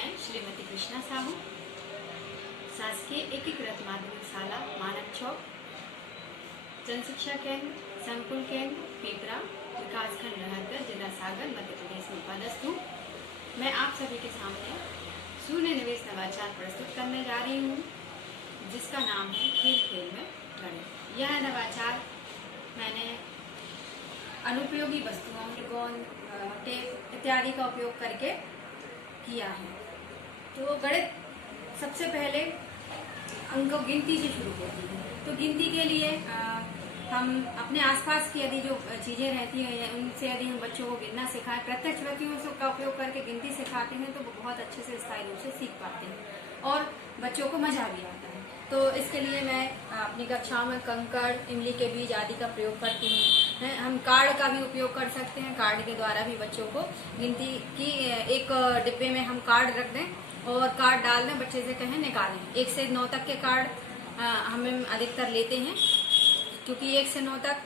मैं श्रीमती कृष्णा साहू, शासकीय एकीकृत माध्यमिक शाला मानक चौक, जन शिक्षा केंद्र संकुल केंद्र पिपरा, विकासखंड रहतगढ़, जिला सागर, मध्य प्रदेश में पदस्थ हूँ। मैं आप सभी के सामने शून्य निवेश नवाचार प्रस्तुत करने जा रही हूँ, जिसका नाम है खेल खेल में गणित। यह नवाचार मैंने अनुपयोगी वस्तुओं, गोंद, टेप इत्यादि का उपयोग करके किया है। तो गणित सबसे पहले अंकों गिनती से शुरू होती है। तो गिनती के लिए हम अपने आसपास की यदि जो चीजें रहती हैं उनसे यदि हम बच्चों को गिनना सिखाएं, प्रत्यक्ष व्यक्तियों का उपयोग करके गिनती सिखाते हैं तो वो बहुत अच्छे से स्थायी रूप से सीख पाते हैं और बच्चों को मजा भी आता है। तो इसके लिए मैं अपनी कक्षाओं में कंकड़, इमली के बीज आदि का प्रयोग करती हूँ। हम कार्ड का भी उपयोग कर सकते हैं। कार्ड के द्वारा भी बच्चों को गिनती की एक डिब्बे में हम कार्ड रख दें और कार्ड डाल दें, बच्चे से कहें निकालें। 1 से 9 तक के कार्ड हमें अधिकतर लेते हैं, क्योंकि 1 से 9 तक,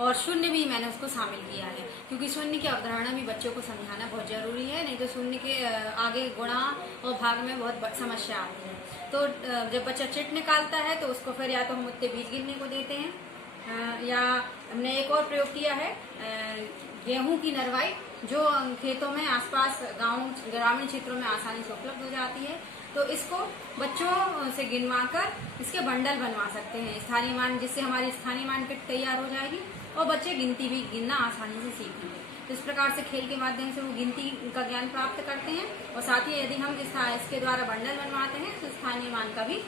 और शून्य भी मैंने उसको शामिल किया है, क्योंकि शून्य की अवधारणा भी बच्चों को समझाना बहुत जरूरी है। नहीं तो शून्य के आगे गुणा और भाग में बहुत समस्या आती है। तो जब बच्चा चिट निकालता है तो उसको फिर या तो हम उतने बीज गिनने को देते हैं, या हमने एक और प्रयोग किया है गेहूं की नरवाई, जो खेतों में आसपास गांव ग्रामीण क्षेत्रों में आसानी से उपलब्ध हो जाती है। तो इसको बच्चों से गिनवा कर इसके बंडल बनवा सकते हैं स्थानीय मान, जिससे हमारी स्थानीय मान किट तैयार हो जाएगी और बच्चे गिनती भी गिनना आसानी से सीखेंगे। तो इस प्रकार से खेल के माध्यम से वो गिनती का ज्ञान प्राप्त करते हैं और साथ ही यदि हम इसके द्वारा बंडल बनवाते हैं तो स्थानीय मान का भी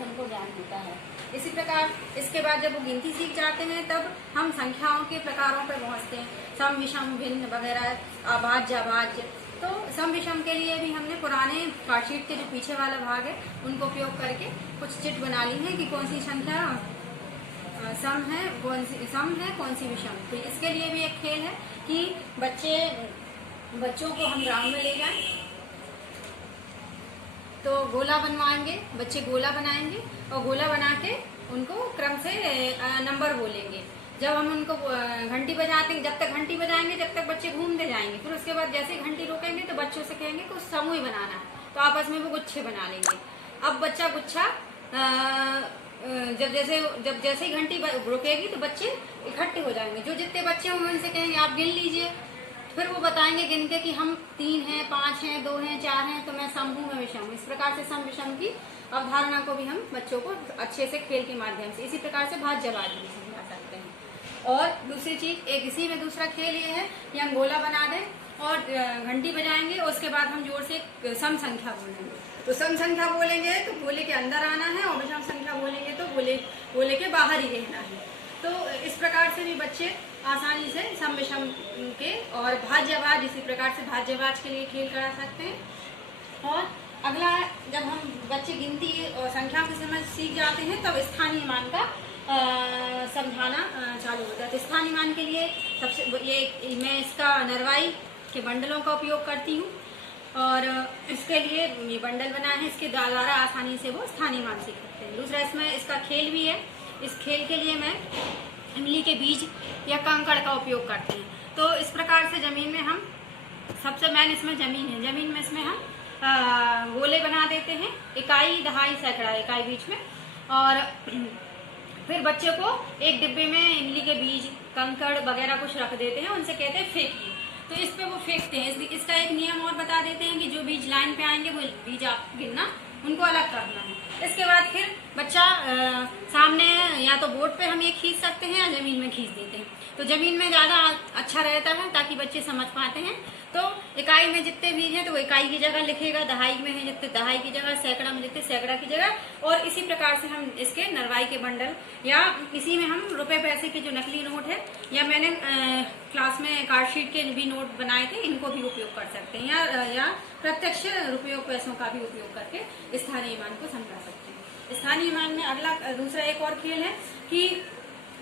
उनको ज्ञान होता है। इसी प्रकार इसके बाद जब वो गिनती सीख जाते हैं तब हम संख्याओं के प्रकारों पर पहुंचते हैं, सम, विषम, भिन्न वगैरह, अभाज्य, अभाज्य। तो सम विषम के लिए भी हमने पुराने कार्डशीट के जो पीछे वाला भाग है उनको उपयोग करके कुछ चिट बना ली है कि कौन सी संख्या सम है, कौन सी सम है, कौन सी विषम। तो इसके लिए भी एक खेल है कि बच्चों को हम ग्राउंड में ले जाएं तो गोला बनवाएंगे, बच्चे गोला बनाएंगे और गोला बना के उनको क्रम से नंबर बोलेंगे। जब हम उनको घंटी बजाते, जब तक घंटी बजाएंगे जब तक बच्चे घूमते जाएंगे, फिर उसके बाद जैसे घंटी रोकेंगे तो बच्चों से कहेंगे कुछ समूह बनाना है, तो आपस में वो गुच्छे बना लेंगे। अब बच्चा गुच्छा जब जैसे ही घंटी रुकेगी तो बच्चे इकट्ठे हो जाएंगे। जो जितने बच्चे होंगे उनसे कहेंगे आप गिन लीजिए, फिर वो बताएंगे गिन के कि हम 3 हैं, 5 हैं, 2 हैं, 4 हैं, तो मैं सम हूँ, मैं विषम हूँ। इस प्रकार से सम विषम की अवधारणा को भी हम बच्चों को अच्छे से खेल के माध्यम से, इसी प्रकार से भाज्यवाद भी समझा सकते हैं। और दूसरी चीज, एक इसी में दूसरा खेल ये है कि हम गोला बना दें और घंटी बजाएंगे और उसके बाद हम जोर से सम संख्या बोलेंगे। तो सम संख्या बोलेंगे तो गोले के अंदर आना है और विषम संख्या बोलेंगे तो गोले के बाहर ही रहना है। तो इस प्रकार से भी बच्चे आसानी से सम विषम के और भाज्यवाद, इसी प्रकार से भाज्यवाद के लिए खेल करा सकते हैं। और अगला, जब हम बच्चे गिनती और संख्या की समझ सीख जाते हैं तब स्थानीय मान का समझाना चालू होता है। तो स्थानीय मान के लिए सबसे मैं इसका नरवाई के बंडलों का उपयोग करती हूँ और इसके लिए ये बंडल बना है, इसके द्वारा आसानी से वो स्थानीय मान सीख सकते हैं। दूसरा इसमें इसका खेल भी है। इस खेल के लिए मैं इमली के बीज या कंकड़ का उपयोग करते हैं। तो इस प्रकार से जमीन में हम सबसे मेन इसमें जमीन है, जमीन में इसमें हम गोले बना देते हैं, इकाई, दहाई, सैकड़ा, इकाई बीच में, और फिर बच्चे को एक डिब्बे में इमली के बीज, कंकड़ वगैरह कुछ रख देते हैं, उनसे कहते हैं फेंकिए। तो इस पे वो फेंकते हैं। इसका एक नियम और बता देते हैं कि जो बीज लाइन पे आएंगे वो बीज आप गिनना, उनको अलग करना है। इसके बाद फिर बच्चा सामने या तो बोर्ड पे हम ये खींच सकते हैं या जमीन में खींच देते हैं। तो जमीन में ज्यादा अच्छा रहता है ताकि बच्चे समझ पाते हैं। तो इकाई में जितने बीज हैं तो वो इकाई की जगह लिखेगा, दहाई में है जितने दहाई की जगह, सैकड़ा में जितने सैकड़ा की जगह, और इसी प्रकार से हम इसके नरवाई के बंडल, या इसी में हम रुपए पैसे के जो नकली नोट है, या मैंने क्लास में कार्डशीट के भी नोट बनाए थे, इनको भी उपयोग कर सकते हैं, या प्रत्यक्ष रुपयों पैसों का भी उपयोग करके स्थानीय मान को समझा सकते हैं। स्थानीय मान में अगला दूसरा एक और खेल है कि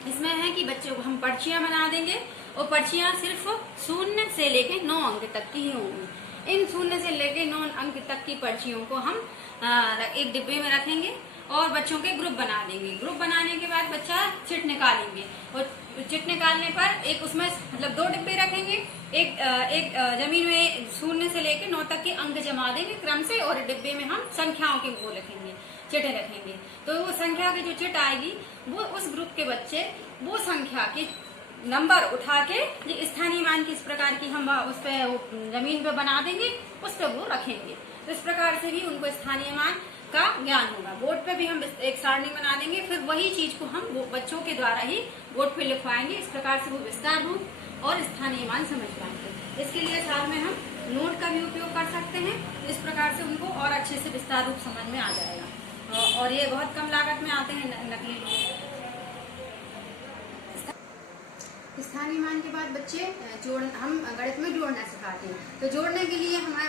इसमें है कि बच्चों को हम पर्चियां बना देंगे और पर्चियां सिर्फ 0 से लेके 9 अंक तक की ही होंगी। इन 0 से लेके 9 अंक तक की पर्चियों को हम एक डिब्बे में रखेंगे और बच्चों के ग्रुप बना देंगे। ग्रुप बनाने के बाद बच्चा चिट निकालेंगे और चिट निकालने पर एक उसमें मतलब 2 डिब्बे रखेंगे, एक जमीन में 0 से लेकर 9 तक के अंक जमा देंगे क्रम से, और डिब्बे में हम संख्याओं के वो रखेंगे, चिटें रखेंगे। तो वो संख्या की जो चिट आएगी वो उस ग्रुप के बच्चे वो संख्या के नंबर उठा के ये स्थानीय मान की इस प्रकार की हम उस पे जमीन पे बना देंगे, उस पे वो रखेंगे। तो इस प्रकार से भी उनको स्थानीय मान का ज्ञान होगा। बोर्ड पे भी हम एक सारणी बना देंगे, फिर वही चीज को हम वो बच्चों के द्वारा ही बोर्ड पे लिखवाएंगे। इस प्रकार से वो विस्तार रूप और स्थानीय मान समझ पाएंगे। इसके लिए साथ में हम नोट का भी उपयोग कर सकते हैं। इस प्रकार से उनको और अच्छे से विस्तार रूप समझ में आ जाएगा, और ये बहुत कम लागत में आते हैं नकली नोट। स्थानीय मान के बाद बच्चे हम गणित में जोड़ना सिखाते हैं। तो जोड़ने के लिए हमारे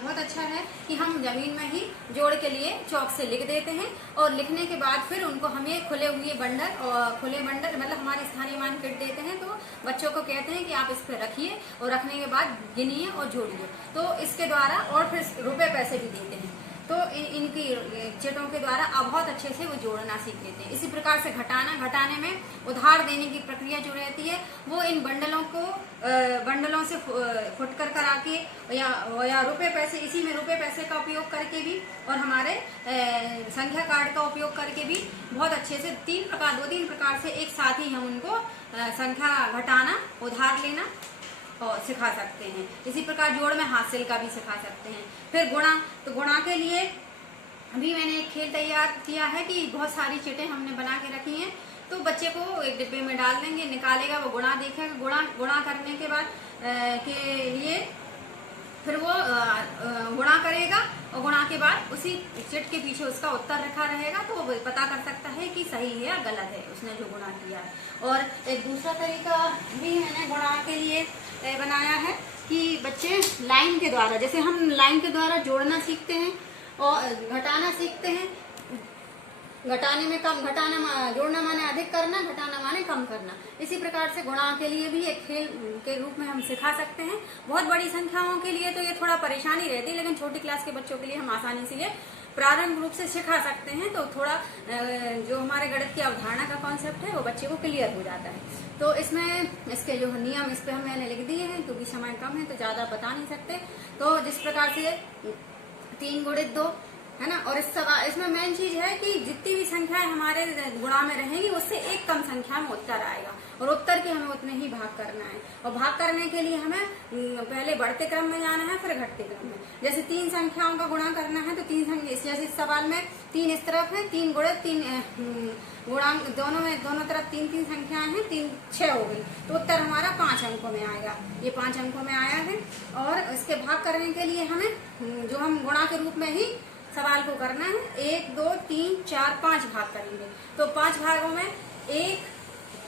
बहुत अच्छा है कि हम जमीन में ही जोड़ के लिए चौक से लिख देते हैं, और लिखने के बाद फिर उनको हमें खुले हुए बंडल और खुले बंडल मतलब हमारे स्थानीय मान किट देते हैं। तो बच्चों को कहते हैं कि आप इस पर रखिए और रखने के बाद गिनिए और जोड़िए। तो इसके द्वारा और फिर रुपए पैसे भी देते हैं। तो इनकी चिटों के द्वारा अब बहुत अच्छे से वो जोड़ना सीख लेते हैं। इसी प्रकार से घटाने में उधार देने की प्रक्रिया जो रहती है वो इन बंडलों से फुटकर करा के या रुपए पैसे, इसी में रुपए पैसे का उपयोग करके भी, और हमारे संख्या कार्ड का उपयोग करके भी बहुत अच्छे से 2-3 प्रकार से एक साथ ही हम उनको संख्या घटाना, उधार लेना और सिखा सकते हैं। इसी प्रकार जोड़ में हासिल का भी सिखा सकते हैं। फिर गुणा, तो गुणा के लिए अभी मैंने एक खेल तैयार किया है कि बहुत सारी चिटें हमने बना के रखी हैं। तो बच्चे को एक डिब्बे में डाल देंगे, निकालेगा, वो गुणा देखेगा, गुणा करने के बाद के लिए फिर वो गुणा करेगा, और गुणा के बाद उसी चिट के पीछे उसका उत्तर रखा रहेगा, तो वो पता कर सकता है कि सही है या गलत है उसने जो गुणा किया है। और एक दूसरा तरीका भी मैंने गुणा के लिए बनाया है कि बच्चे लाइन के द्वारा, जैसे हम लाइन के द्वारा जोड़ना सीखते हैं और घटाना सीखते हैं। घटाने में कम, जोड़ना माने अधिक करना, घटाना माने कम करना। इसी प्रकार से गुणा के लिए भी एक खेल के रूप में हम सिखा सकते हैं। बहुत बड़ी संख्याओं के लिए तो ये थोड़ा परेशानी रहती है, लेकिन छोटी क्लास के बच्चों के लिए हम आसानी से ये प्रारंभ रूप से सिखा सकते हैं। तो थोड़ा जो हमारे गणित की अवधारणा का कॉन्सेप्ट है वो बच्चे को क्लियर हो जाता है। तो इसमें इसके जो नियम इस पे मैंने लिख दिए हैं, क्योंकि समय कम है तो ज्यादा बता नहीं सकते। तो जिस प्रकार से 3 गुणित 2 है ना, और इसमें मेन चीज है कि जितनी भी संख्याएं हमारे गुणा में रहेंगी उससे एक कम संख्या में उत्तर आएगा, और उत्तर के हमें उतने ही भाग करना है। और भाग करने के लिए हमें पहले बढ़ते क्रम में जाना है, फिर घटते क्रम में। जैसे 3 संख्याओं का गुणा करना है तो 3 संख्या, जैसे इस सवाल में 3 इस तरफ है, 3 गुणित 3 गुणांक दोनों तरफ 3 संख्याएं हैं, 3 6 हो गई, तो उत्तर हमारा 5 अंकों में आएगा। ये 5 अंकों में आया है। और इसके भाग करने के लिए हमें जो हम गुणा के रूप में ही सवाल को करना है, 1 2 3 4 5 भाग करेंगे। तो 5 भागों में एक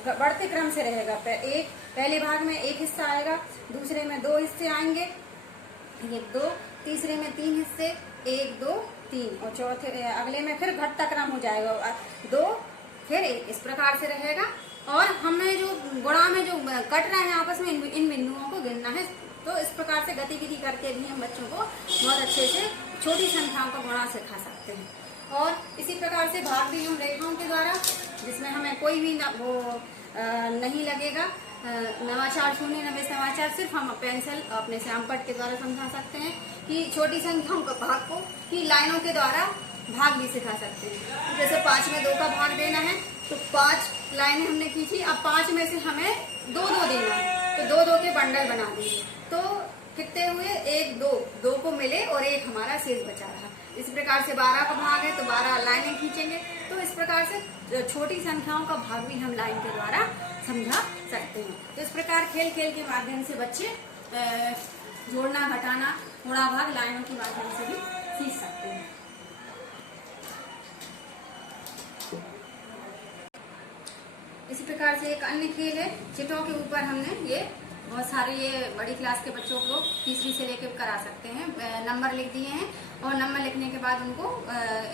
बढ़ते क्रम से रहेगा। पहले भाग में 1 हिस्सा आएगा, दूसरे में 2 हिस्से आएंगे, ये 2, तीसरे में 3 हिस्से, 1 2 3, और चौथे अगले में फिर घटता क्रम हो जाएगा, 2 फिर 1, इस प्रकार से रहेगा। और हमें जो गुणा में जो कट रहे हैं आपस में, इन बिंदुओं को गिनना है। तो इस प्रकार से गतिविधि करके भी हम बच्चों को बहुत अच्छे से छोटी संख्याओं का गुणा सिखा सकते हैं। और इसी प्रकार से भाग भी हम रेखाओं के द्वारा, जिसमें हमें कोई भी नहीं लगेगा, नवाचार शून्य नवे समाचार, सिर्फ हम पेंसिल अपने श्यामपट्ट के द्वारा समझा सकते हैं कि छोटी संख्याओं का भाग को की लाइनों के द्वारा भाग भी सिखा सकते हैं। जैसे 5 में 2 का भाग देना है तो 5 लाइनें हमने खींची, अब 5 में से हमें 2 देना है, तो 2 के बंडल बना देंगे। तो कितने हुए, 1 2 को मिले और 1 हमारा शेष बचा रहा। इस प्रकार से 12 का भाग है तो 12 लाइनें खींचेंगे। तो इस प्रकार से छोटी संख्याओं का भाग भी हम लाइन के द्वारा समझा सकते हैं। तो इस प्रकार खेल के माध्यम से बच्चे जोड़ना, घटाना, गुणा, भाग लाइनों के माध्यम से भी सीख सकते हैं। इसी प्रकार से एक अन्य खेल है, चिटों के ऊपर हमने ये बहुत सारे ये बड़ी क्लास के बच्चों को तीसरी से लेकर करा सकते हैं। नंबर लिख दिए हैं और नंबर लिखने के बाद उनको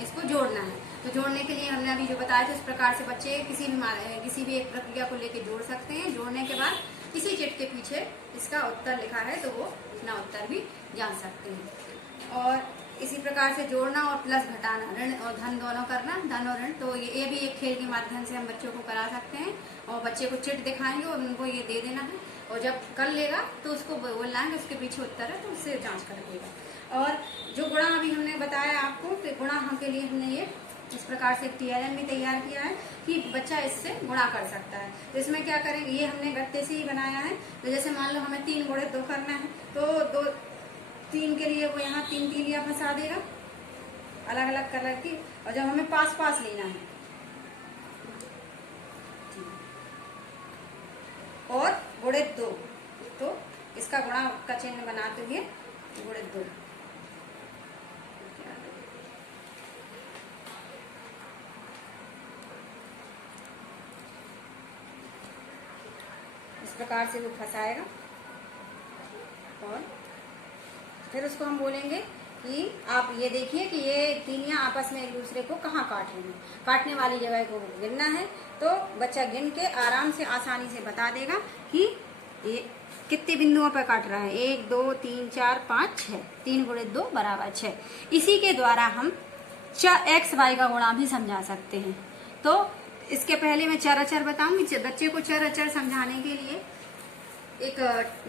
इसको जोड़ना है। तो जोड़ने के लिए हमने अभी जो बताया था, इस प्रकार से बच्चे किसी भी एक प्रक्रिया को लेकर जोड़ सकते हैं। जोड़ने के बाद इसी चिट के पीछे इसका उत्तर लिखा है तो वो अपना उत्तर भी जान सकते हैं। और इसी प्रकार से जोड़ना और प्लस घटाना, ऋण और धन दोनों करना, धन और ऋण। तो ये भी एक खेल के माध्यम से हम बच्चों को करा सकते हैं। और बच्चे को चिट दिखाएंगे और उनको ये दे देना है, और जब कर लेगा तो उसको बोलना है उसके पीछे उत्तर है, तो उससे जांच कर देगा। और जो गुणा अभी हमने बताया आपको कि गुणा के लिए हमने ये इस प्रकार से TLN भी तैयार किया है कि बच्चा इससे गुणा कर सकता है। तो इसमें क्या करेंगे, ये हमने गत्ते से ही बनाया है। तो जैसे मान लो हमें 3 गुणे 2 करना है, तो 3 के लिए वो यहाँ 3 तीलियां फंसा देगा अलग अलग कलर की, और जब हमें पास पास लेना है और गुणित 2, तो इसका गुणा का चिन्ह बनाते हुए गुणित 2। इस प्रकार से वो फंसाएगा और फिर उसको हम बोलेंगे कि आप ये देखिए कि ये तीलियां आपस में एक दूसरे को कहाँ काट रही हैं। काटने वाली जगह को गिनना है, तो बच्चा गिन के आराम से आसानी से बता देगा कि ये कितने बिंदुओं पर काट रहा है। 1 2 3 4 5 6, 3 गुणित 2 बराबर 6। इसी के द्वारा हम x y का गुणा भी समझा सकते हैं। तो इसके पहले मैं चर अचर बताऊंगी। बच्चे को चर अचर समझाने के लिए एक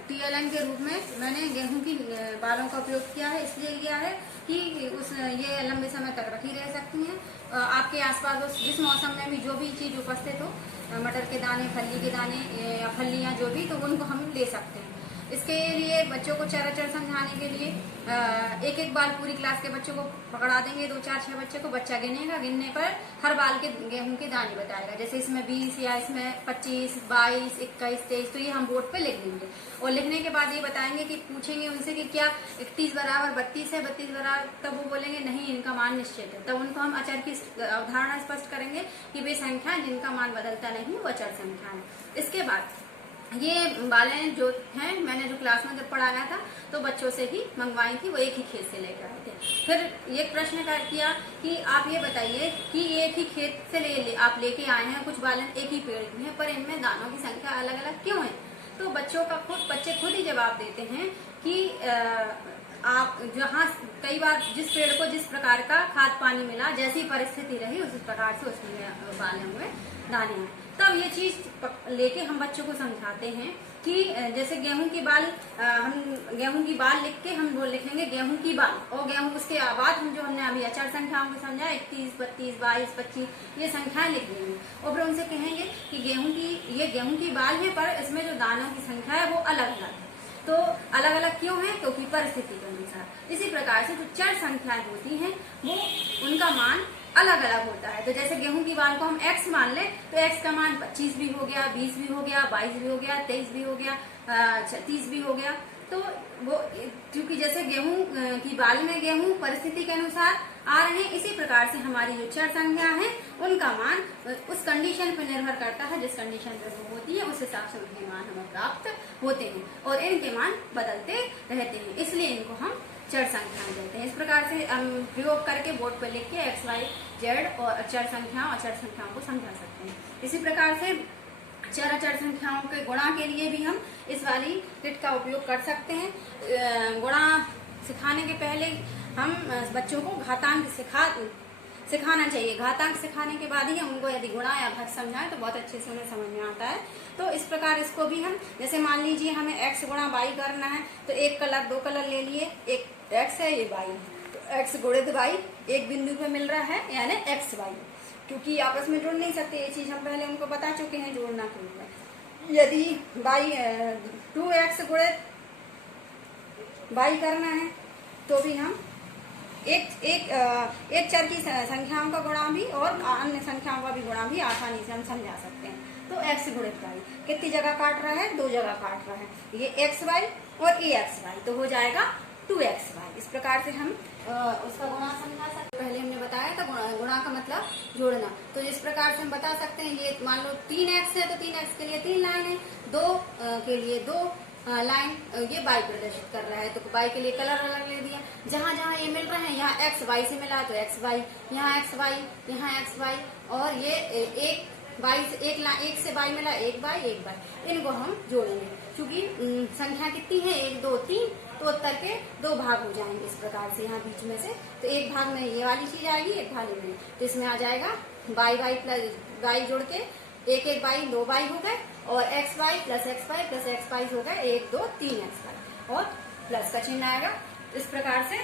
TLN के रूप में मैंने गेहूं की बालों का उपयोग किया है। इसलिए किया है कि ये लंबे समय तक रखी रह सकती हैं। आपके आसपास जिस मौसम में भी जो भी चीज उपस्थित हो, मटर के दाने, फली के दाने या फलियां जो भी, तो उनको हम ले सकते हैं। इसके लिए बच्चों को चर अचर समझाने के लिए एक एक बाल पूरी क्लास के बच्चों को पकड़ा देंगे, 2 4 6 बच्चे को। बच्चा गिनेगा, गिनने पर हर बाल के गेहूं के दाने बताएगा। जैसे इसमें 20 या इसमें 25, 22, 21, 23, तो ये हम बोर्ड पे लिख देंगे। और लिखने के बाद ये बताएंगे कि पूछेंगे उनसे कि क्या 31 बराबर 32 है, 32 बराबर, तब वो बोलेंगे नहीं इनका मान निश्चित है। तब उनको हम अचर की अवधारणा स्पष्ट करेंगे कि वे संख्या जिनका मान बदलता नहीं वो अचर संख्या है। इसके बाद ये बालें जो हैं, मैंने जो क्लास में जब पढ़ाया था तो बच्चों से ही मंगवाई थी, वो एक ही खेत से लेकर आए थे। फिर एक प्रश्न किया कि आप ये बताइए कि एक ही खेत से आप लेके आए हैं, कुछ बालें एक ही पेड़ की हैं, पर इनमें दानों की संख्या अलग अलग क्यों है? तो बच्चे खुद ही जवाब देते हैं कि आप जहाँ कई बार जिस पेड़ को जिस प्रकार का खाद पानी मिला, जैसी परिस्थिति रही उसी प्रकार से उसमें बाले हुए दाने हैं। तब ये चीज लेके हम बच्चों को समझाते हैं कि जैसे गेहूं की बाल, हम गेहूं की बाल लिख के हम वो लिखेंगे गेहूं की बाल, और गेहूं उसके बाद हम जो हमने अभी अचर संख्याओं को समझा 21, 32, 22, 25 ये संख्याएं लिख देंगे। और फिर उनसे कहेंगे कि ये गेहूं की बाल है, पर इसमें जो दानों की संख्या है वो अलग अलग है। तो अलग अलग क्यों है? क्योंकि परिस्थिति के अनुसार। इसी प्रकार से जो चर संख्याएं होती हैं वो उनका मान अलग अलग होता है। तो जैसे गेहूं की बाल को हम x मान लें तो x का मान 25 भी हो गया, 20 भी हो गया, 22 भी हो गया, 23 भी हो गया, 36 भी हो गया। तो वो क्योंकि जैसे गेहूं की बाल में गेहूं परिस्थिति के अनुसार आ रहे हैं, इसी प्रकार से हमारी जो चर संख्या है उनका मान उस कंडीशन पर निर्भर करता है। जिस कंडीशन पर वो होती है उस हिसाब से उनके मान हमें प्राप्त होते हैं, और इनके मान बदलते रहते हैं, इसलिए इनको हम चर संख्याएं कहते हैं। इस प्रकार से हम प्रयोग करके बोर्ड पर लिख के x, y, z और चर संख्याओं को समझा सकते हैं। इसी प्रकार से चर अचर संख्याओं के गुणा के लिए भी हम इस वाली किट का उपयोग कर सकते हैं। गुणा सिखाने के पहले हम बच्चों को घातांक सिखाना चाहिए। घातांक सिखाने के बाद ही हम उनको यदि गुणा या भाग समझाएं तो बहुत अच्छे से उन्हें समझ में आता है। तो इस प्रकार इसको भी हम, जैसे मान लीजिए हमें x गुणा y करना है, तो एक कलर 2 कलर ले लिए, एक x है ये y है, तो x गुणित y एक बिंदु पे मिल रहा है यानी x y, क्योंकि आपस में जुड़ नहीं सकते। ये चीज हम पहले उनको बता चुके हैं जोड़ना क्यों है। यदि y 2x गुणित y करना है तो भी हम एक चर की संख्याओं का गुणा भी और अन्य संख्याओं का भी गुणा भी आसानी से हम समझा सकते हैं। तो x गुणित y कितनी जगह काट रहा है? 2 जगह काट रहा है, ये xy और ये xy, तो हो जाएगा 2xy। इस प्रकार से हम उसका गुणा समझा सकते। पहले हमने बताया था गुणा का मतलब जोड़ना, तो इस प्रकार से हम बता सकते हैं। ये मान लो 3x है तो 3x के लिए 3 लाइन है, 2 के लिए 2 लाइन ये y प्रदर्शित कर रहा है, तो y के लिए कलर अलग ले दिया। जहाँ जहाँ ये मिल रहे हैं, यहाँ x y से मिला तो xy, यहाँ xy, यहाँ xy, और ये एक एक से बाई मिला, एक बाई, इनको हम जोड़ेंगे। क्योंकि संख्या कितनी है, 1 2 3, तो उत्तर के 2 भाग हो जाएंगे इस प्रकार से यहाँ बीच में से। तो एक भाग में ये वाली चीज आएगी, एक भाग में, तो इसमें आ जाएगा बाई प्लस बाई जोड़ के 1 बाई 2 बाई हो गए, और x y plus x y हो गए 1 2 3 एक्स वाई, और प्लस का चिन्ह आएगा। इस प्रकार से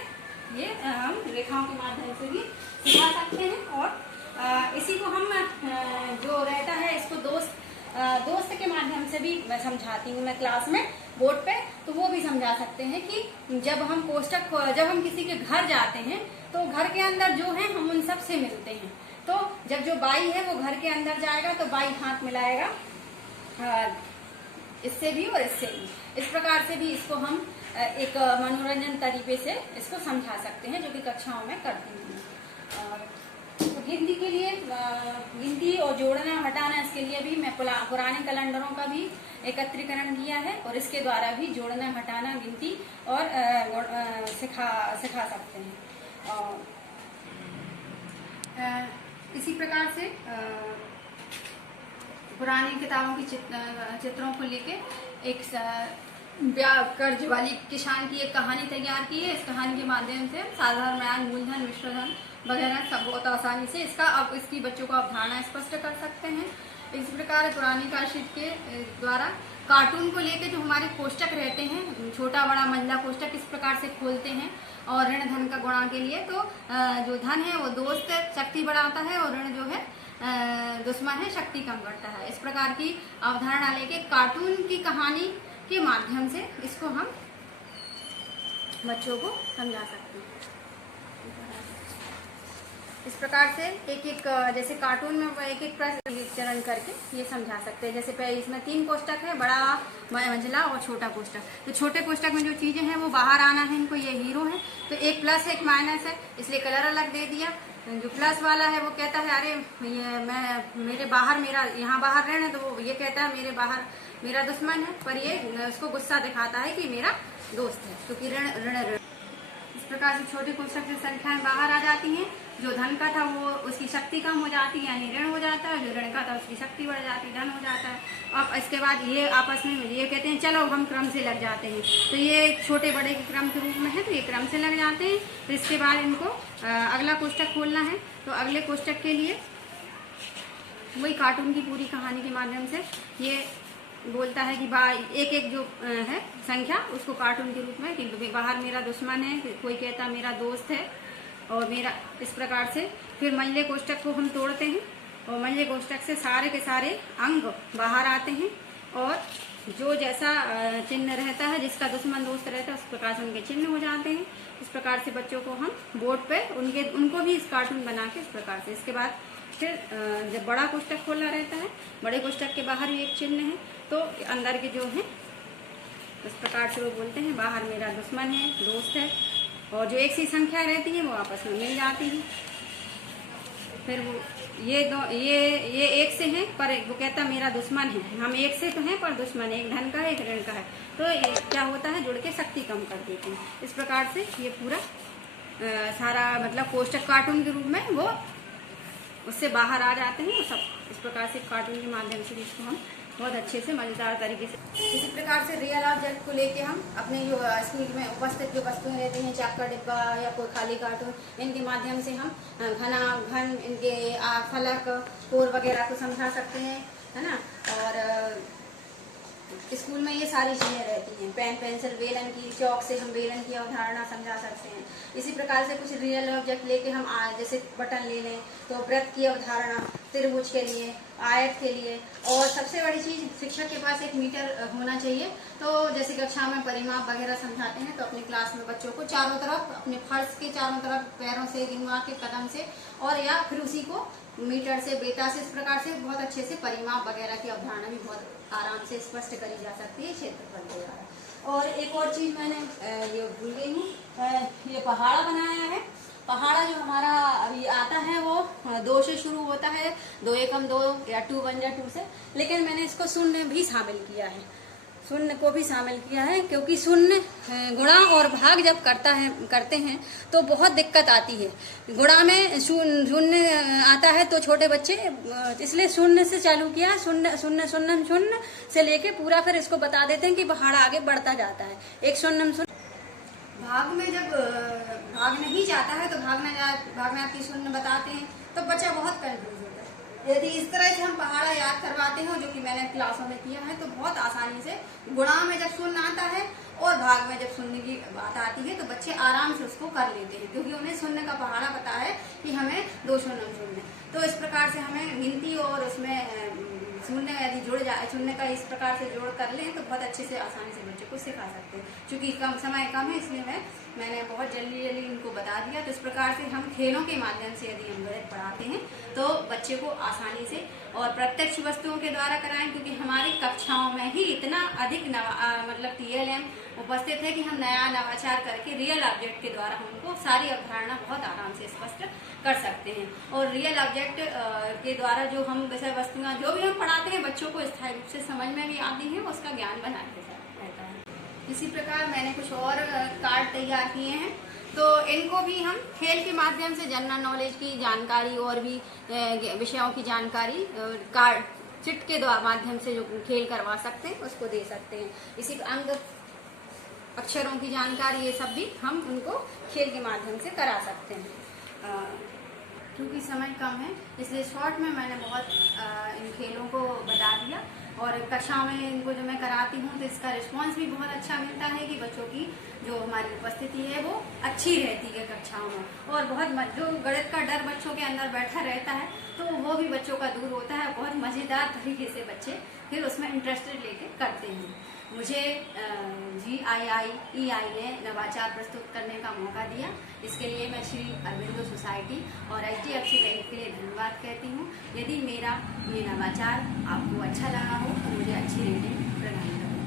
ये हम रेखाओं के माध्यम से भी सिखा सकते हैं। और इसी को हम जो रहता है इसको दोस्त के माध्यम से भी मैं समझाती हूँ मैं क्लास में बोर्ड पे, तो वो भी समझा सकते हैं कि जब हम किसी के घर जाते हैं तो घर के अंदर जो है हम उन सब से मिलते हैं। तो जब जो बाई है वो घर के अंदर जाएगा तो बाई हाथ मिलाएगा इससे भी और इससे भी। इस प्रकार से भी इसको हम एक मनोरंजन तरीके से इसको समझा सकते हैं, जो कि कक्षाओं में करते हैं। और तो गिनती के लिए गिनती और जोड़ना हटाना, इसके लिए भी मैं पुराने कैलेंडरों का भी एकत्रीकरण किया है, और इसके द्वारा भी जोड़ना हटाना गिनती और सिखा सकते हैं। और इसी प्रकार से पुरानी किताबों की चित्रों को लेके एक कर्ज वाली किसान की एक कहानी तैयार की है। इस कहानी के माध्यम से साधारण ब्याज, मूलधन, मिश्रधन वगैरह सब बहुत आसानी से इसकी बच्चों को अवधारणा स्पष्ट कर सकते हैं। इस प्रकार पुरानी कारशीट के द्वारा कार्टून को लेकर जो हमारे कोष्टक रहते हैं, छोटा बड़ा मंझला कोष्टक किस प्रकार से खोलते हैं, और ऋण धन का गुणा के लिए तो जो धन है वो दोस्त शक्ति बढ़ाता है, और ऋण जो है दुश्मन है शक्ति कम करता है। इस प्रकार की अवधारणा लेके कार्टून की कहानी के माध्यम से इसको हम बच्चों को समझा सकते हैं। इस प्रकार से एक जैसे कार्टून में एक चरण करके ये समझा सकते हैं। जैसे पहले इसमें 3 कोष्टक है, बड़ा, मंझला और छोटा कोष्टक। तो छोटे कोष्टक में जो चीजें हैं वो बाहर आना है, इनको ये हीरो है, तो एक प्लस है एक माइनस है, इसलिए कलर अलग दे दिया। जो प्लस वाला है वो कहता है अरे यहाँ बाहर ऋण है, तो वो ये कहता है मेरे बाहर मेरा दुश्मन है, पर ये उसको गुस्सा दिखाता है कि मेरा दोस्त है, क्योंकि ऋण ऋण। इस प्रकार से छोटे कोष्टक से संख्याएं बाहर आ जाती हैं। जो धन का था वो उसकी शक्ति कम हो जाती है, यानी ऋण हो जाता है, जो ऋण का था उसकी शक्ति बढ़ जाती है, धन हो जाता है। अब इसके बाद ये आपस में ये कहते हैं चलो हम क्रम से लग जाते हैं, तो ये छोटे बड़े के क्रम के रूप में है, तो ये क्रम से लग जाते हैं। तो इसके बाद इनको अगला कोष्टक खोलना है, तो अगले कोष्टक के लिए वही कार्टून की पूरी कहानी के माध्यम से ये बोलता है कि एक जो है संख्या उसको कार्टून के रूप में कि बाहर मेरा दुश्मन है, कोई कहता मेरा दोस्त है, और मेरा इस प्रकार से। फिर मंझले कोष्टक को हम तोड़ते हैं, और मंझले कोष्टक से सारे के सारे अंक बाहर आते हैं, और जो जैसा चिन्ह रहता है, जिसका दुश्मन दोस्त रहता है, उस प्रकार से उनके चिन्ह हो जाते हैं। इस प्रकार से बच्चों को हम बोर्ड पे उनको भी इस कार्टून बना के इस प्रकार से। इसके बाद फिर जब बड़ा कोष्टक खोला रहता है, बड़े कोष्टक के बाहर भी एक चिन्ह है, तो अंदर के जो है इस प्रकार से वो बोलते हैं बाहर मेरा दुश्मन है, दोस्त है, और जो एक सी संख्या रहती है वो आपस में मिल जाती है। फिर वो ये एक से हैं, पर वो कहता मेरा दुश्मन है, हम एक से तो हैं पर दुश्मन है, एक धन का है एक ऋण का है, तो ये क्या होता है जुड़ के शक्ति कम कर देते हैं। इस प्रकार से ये पूरा सारा मतलब कोष्टक कार्टून के रूप में वो उससे बाहर आ जाते हैं। सब इस प्रकार से कार्टून के माध्यम से इसको हम बहुत अच्छे से मजेदार तरीके से। इसी प्रकार से रियल ऑब्जेक्ट को लेके हम अपने जो स्कूल में उपस्थित जो वस्तुएं रहती हैं, चाक का डिब्बा या कोई खाली कार्टून, इनके माध्यम से हम घन इनके फलक कोर वगैरह को समझा सकते हैं, है ना। और स्कूल में ये सारी चीजें रहती हैं, पेन पेंसिल वेलन की, चौक से हम वेलन की अवधारणा समझा सकते हैं। इसी प्रकार से कुछ रियल ऑब्जेक्ट लेके हम जैसे बटन ले लें तो वृत्त की अवधारणा, त्रिभुज के लिए, आयत के लिए। और सबसे बड़ी चीज शिक्षक के पास एक मीटर होना चाहिए। तो जैसे कक्षा में परिमाप वगैरह समझाते हैं तो अपनी क्लास में बच्चों को चारों तरफ अपने फर्श के चारों तरफ पैरों से, दिमाग के कदम से, और या फिर उसी को मीटर से, बेटा से, इस प्रकार से बहुत अच्छे से परिमाप वगैरह की अवधारणा भी बहुत आराम से स्पष्ट करी जा सकती है क्षेत्रफल द्वारा। और एक और चीज मैंने ये भूल गई हूँ, ये पहाड़ा बनाया है। पहाड़ा जो हमारा अभी आता है वो 2 से शुरू होता है, 2 एकम 2 या 2 1 या 2 से, लेकिन मैंने इसको शून्य भी शामिल किया है। शून्य को भी शामिल किया है, क्योंकि शून्य गुणा और भाग जब करते हैं तो बहुत दिक्कत आती है। गुणा में शून्य आता है तो छोटे बच्चे, इसलिए शून्य से चालू किया, शून्य शून्य शून्य शून्य से लेके पूरा फिर इसको बता देते हैं कि पहाड़ आगे बढ़ता जाता है। एक शून्य शून्य भाग में जब भाग नहीं जाता है तो भागना की शून्य बताते हैं तो बच्चा बहुत कंफ्यूज होता है। यदि इस तरह से हम पहाड़ा याद करवाते हो, जो कि मैंने क्लासों में किया है, तो बहुत आसानी से गुणा में जब शून्य आता है और भाग में जब शून्य की बात आती है तो बच्चे आराम से उसको कर लेते हैं, क्योंकि उन्हें शून्य का पहाड़ा पता है कि हमें 2 शून्य शून्य। तो इस प्रकार से हमें गिनती और उसमें शून्य यदि जुड़ जाए, शून्य का इस प्रकार से जोड़ कर लें तो बहुत अच्छे से आसानी से बच्चे को सिखा सकते हैं। क्योंकि समय कम है, इसलिए मैंने बहुत जल्दी इनको बता दिया। तो इस प्रकार से हम खेलों के माध्यम से यदि हम गणित पढ़ाते हैं तो बच्चे को आसानी से और प्रत्यक्ष वस्तुओं के द्वारा कराएं, क्योंकि हमारी कक्षाओं में ही इतना अधिक मतलब TLM उपस्थित है कि हम नया नवाचार करके रियल ऑब्जेक्ट के द्वारा हमको सारी अवधारणा बहुत आराम से स्पष्ट कर सकते हैं। और रियल ऑब्जेक्ट के द्वारा जो हम विषय वस्तुएं जो भी हम पढ़ाते हैं बच्चों को स्थायी रूप से समझ में भी आती है, उसका ज्ञान बना रहता है। इसी प्रकार मैंने कुछ और कार्ड तैयार किए हैं, तो इनको भी हम खेल के माध्यम से जनरल नॉलेज की जानकारी और भी विषयों की जानकारी कार्ड चिट के माध्यम से जो खेल करवा सकते हैं उसको दे सकते हैं। इसी अंक अक्षरों की जानकारी ये सब भी हम उनको खेल के माध्यम से करा सकते हैं। क्योंकि समय कम है इसलिए शॉर्ट में मैंने बहुत इन खेलों को बता दिया। और कक्षा में इनको जो मैं कराती हूँ तो इसका रिस्पांस भी बहुत अच्छा मिलता है कि बच्चों की जो हमारी उपस्थिति है वो अच्छी रहती है कक्षाओं में। और बहुत जो गणित का डर बच्चों के अंदर बैठा रहता है तो वो भी बच्चों का दूर होता है। बहुत मज़ेदार तरीके से बच्चे फिर उसमें इंटरेस्टेड लेके करते हैं। मुझे GIIEI ने नवाचार प्रस्तुत करने का मौका दिया, इसके लिए मैं श्री अरविंदो सोसाइटी और HDFC बैंक के लिए धन्यवाद कहती हूँ। यदि मेरा ये नवाचार आपको अच्छा लगा हो तो मुझे अच्छी रेटिंग प्रदान करें।